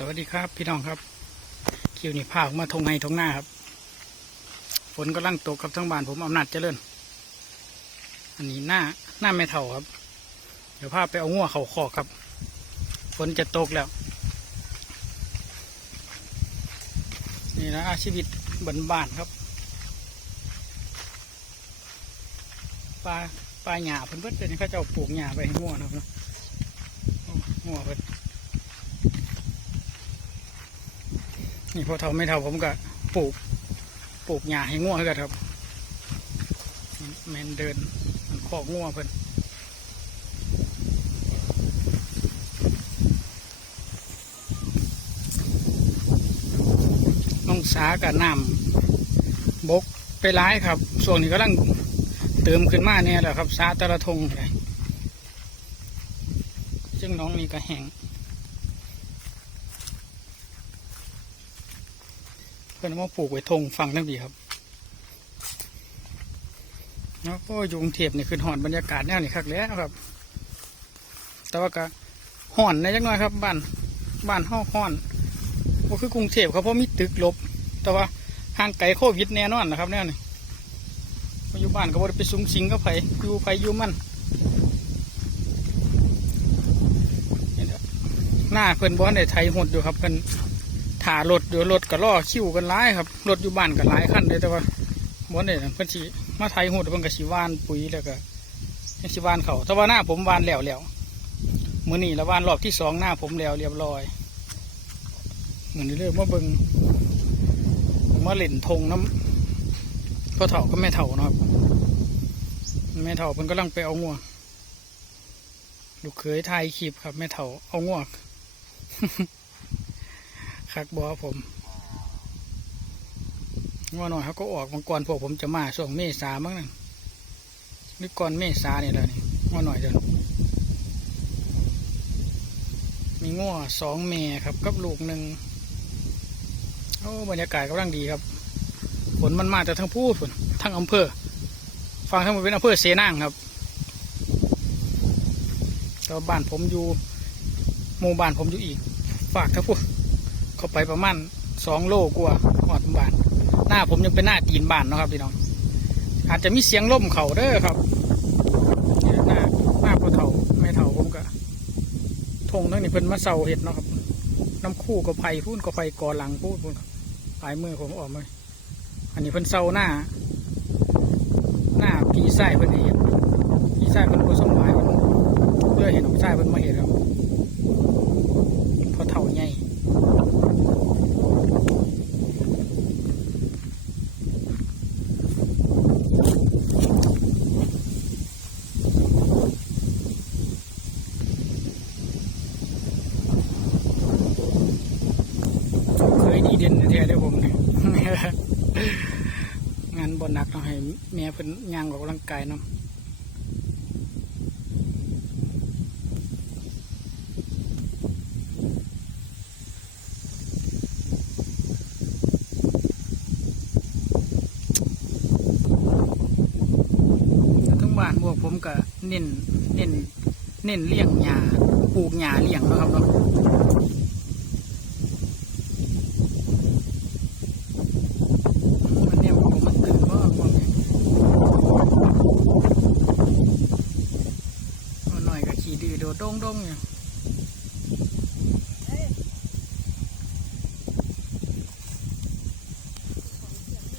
สวัสดีครับพี่น้องครับคิวนี่พาออกมาทงไห้ทงหน้าครับ ฝนก็ลั่งตกกับทั้งบ้านผมอำนาจเจริญอันนี้หน้าหน้าไม่เท่าครับ เดี๋ยวพาไปเอางัวเขาคอกครับ ฝนจะตกแล้ว นี่นะชีวิตบนบ้านครับปลาปลาหญ้าเพิ่นเพิ่นเดี๋ยวนี้เขาเจ้าปลูกหญ้าไปให้งัวนะครับโอ้งัวเพิ่น นี่พอเท่าไม่เท่าผมก็ปลูก ปลูกหญ้าให้ง่วให้กันครับแมนเดินมันคอกง่วเพิ่นน้องสากับน้ำบกไปร้ายครับ ส่วนนี้กำลังเติมขึ้นมาเนี่ยแหละครับ สาตะละทงเลยซึ่งน้องนี่ก็แห้ง เพื่อนว่าปลูกไว้ทงฟังทั้งดีครับแล้วก็อยุงเทพนี่คือหอนบรรยากาศแนวนี้คักแล้วครับ แต่ว่าก็ห่อนในจักหน่อยครับบ้านบ้านห้องห่อนก็คือกรุงเทพครับเพราะมีตึกลบ แต่ว่าห่างไกลโควิดแน่นอนนะครับแนวนี้มาอยู่บ้านก็บ่ได้ไปสูงสิงกับไผอยู่ไผอยู่มันนี่แหละหน้าเพิ่อนบ้านในไทยหดอยู่ครับเพิ่อน ถ่ารถเดี๋ยวรถก็ล่อคิวกันร้ายครับรถอยู่บ้านก็หลายคันเลยแต่ว่าบ่ได้นั่นเพิ่นสิมาไทยหูดเพิ่นก็สิหว่านปุ๋ยแล้วก็ยังสิหว่านเขาแต่ว่าหน้าผมวานแล้วแล้วมือนี้ละวานรอบที่สองหน้าผมแล้วเรียบร้อยเหมือนเรื่องมาเบิงผมมาเล่นธงน้ำพ่อเฒ่าก็แม่เฒ่าเนาะครับแม่เฒ่าเพิ่นกำลังไปเอางัวลูกเคยถ่ายคลิปครับแม่เฒ่าเอางัว คักบอผมว่าหน่อยเขาก็ออกมาก่อนพวกผมจะมาช่วงเมษามั้งนั่นหรือก่อนเมษาเนี่ยแหละนี่ว่าหน่อยเดินมีง้อสองเมครับกับลูกหนึ่งโอ้บรรยากาศกำลังดีครับฝนมันมาจากทั้งพูดฝนทั้งอำเภอฟังทั้งหมดเป็นอำเภอเสนางครับแต่ว่าบ้านผมอยู่หมู่บ้านผมอยู่อีก ฝากทั้งพวก เข้าไปประมาณสองโลกว่าหอดบ้าน หน้าผมยังเป็นหน้าตีนบ้านนะครับพี่น้อง อาจจะมีเสียงล่มเขาเด้อครับหน้าหน้าพอเถาไม่เถาผมก็ทงทั้งนี้เป็นมะเสาเห็ดนะครับ น้ำคู่กับไผ่พูนกับไผ่กอหลังพูนพูนครับปลายมือผมออกมาอันนี้เพิ่นเสาหน้า หน้าพีไส้เพิ่นเห็นพีไส้เพิ่นผสมหมายเพิ่นเพื่อเห็นของไส้เพิ่นมาเห็นครับพอเท่าใหญ่ เยดีเด่นแท้เด้อผมเนี่ยงานบนหนักต้องให้เมียเพิ่นย่างออกกำลังกายเนาะทั้งบ้านพวกผมก็เน้นเน้นเน้นเลี้ยงหญ้าปลูกหญ้าเลี้ยงนะครับเนาะ มันเนี่ยผมมันตื่นว่าความเนี่ยเอาหน่อยก็ขี่ดื้อโดดดงดงเนี่ย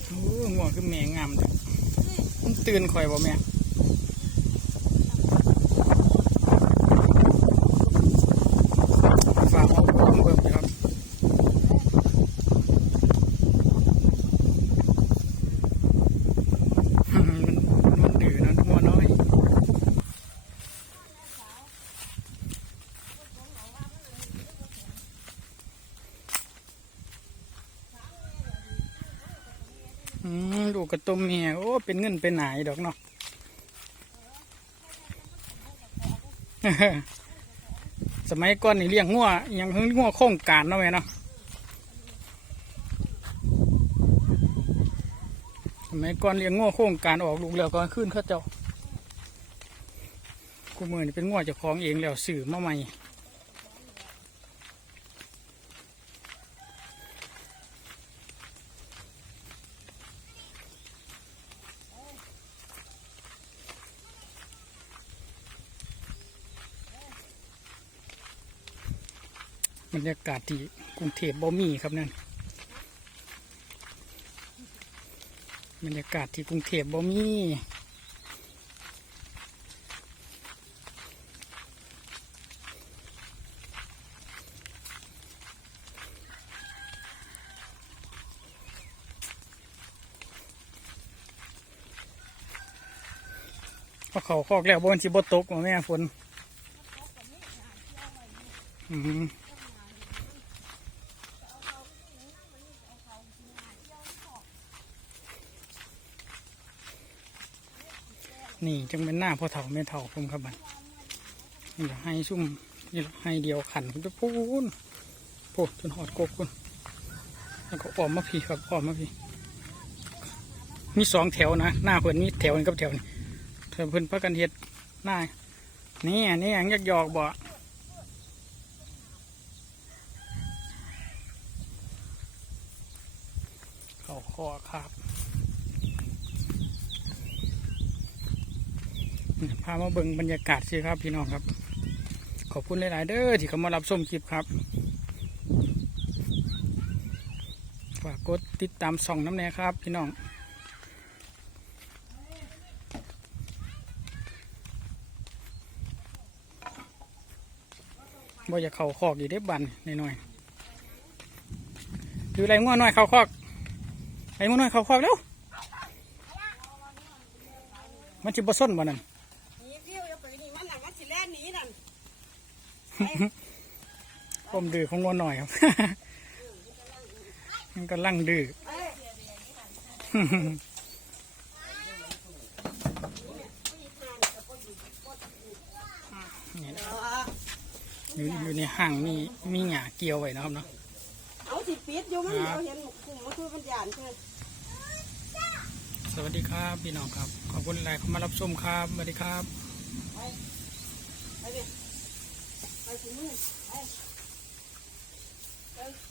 โอ้ ง่งามมันตื่นข่อยบ่แม่ฝากเอาผมเบิ่งไปครับ มันมันดื้อนะมัวน้อยอืม ดูกระตุ้มเมียโอ้ เป็นเงินเป็นหนายดอกเนาะสมัยก่อนนี่เลี้ยงงัวอยังเพิ่งงัวโครงการเนาะแม่เนาะสมัยก่อนเลี้ยงงัวโครงการออกลูกแล้วก็ขึ้นเขาเจ้ากูมือนี่เป็นงัวเจ้าของเองแล้วสื่อมาใหม่ บรรยากาศที่กรุงเทพบ่มีครับนั่นบรรยากาศที่กรุงเทพบ่มีพอเขาคอกแล้วบนสิบตกมาแม่ฝน อืม นี่จังเป็นหน้าพ่อเฒ่าแม่เฒ่าผมครับบัดนี่ล่ะให้ซุ่มนี่ให้เดียวขันคุณจะพูนโพูจนหอดกบคุณแล้วก็ออมมาพี่ครับออมมาพี่มีสองแถวนะหน้าเพื่อนมีแถวนี้กับแถวนี้เธอเพื่อนพักกันเฮ็ดหน้านี่อันนี้อย่างยักยอกบ่เขาคอครับามาเบิ่งบรรยากาศสิครับพี่น้องครับ ขอบคุณหลาย ๆ เด้อที่เข้ามารับชมคลิปครับฝากกดติดตามส่องน้ำแน่ครับพี่น้องบ่อยากเข่าคอกอยู่ได้บันหน่อยๆคือไรง่วงหน่อยเข่าคอกไรง่วงหน่อยเข่าคอกเร็วมันจิบส้นบ่นั่น หนีฟิวอย่าไปนี่มันน่ะมันสิแล่นหนีนั่น ผมดื้อของงัวหน่อยครับมันก็ลั่งดื้อนี่นะอยู่อยู่ในห้างมีมีหญ้าเกี่ยวไว้นะครับเนาะเอาสิปิดอยู่มันเดี๋ยวเห็นกลุ่มมันคือมันยานเพื่อนสวัสดีครับ พี่น้องครับ ขอบคุณหลายๆเข้ามารับชมครับ สวัสดีครับ ไปเ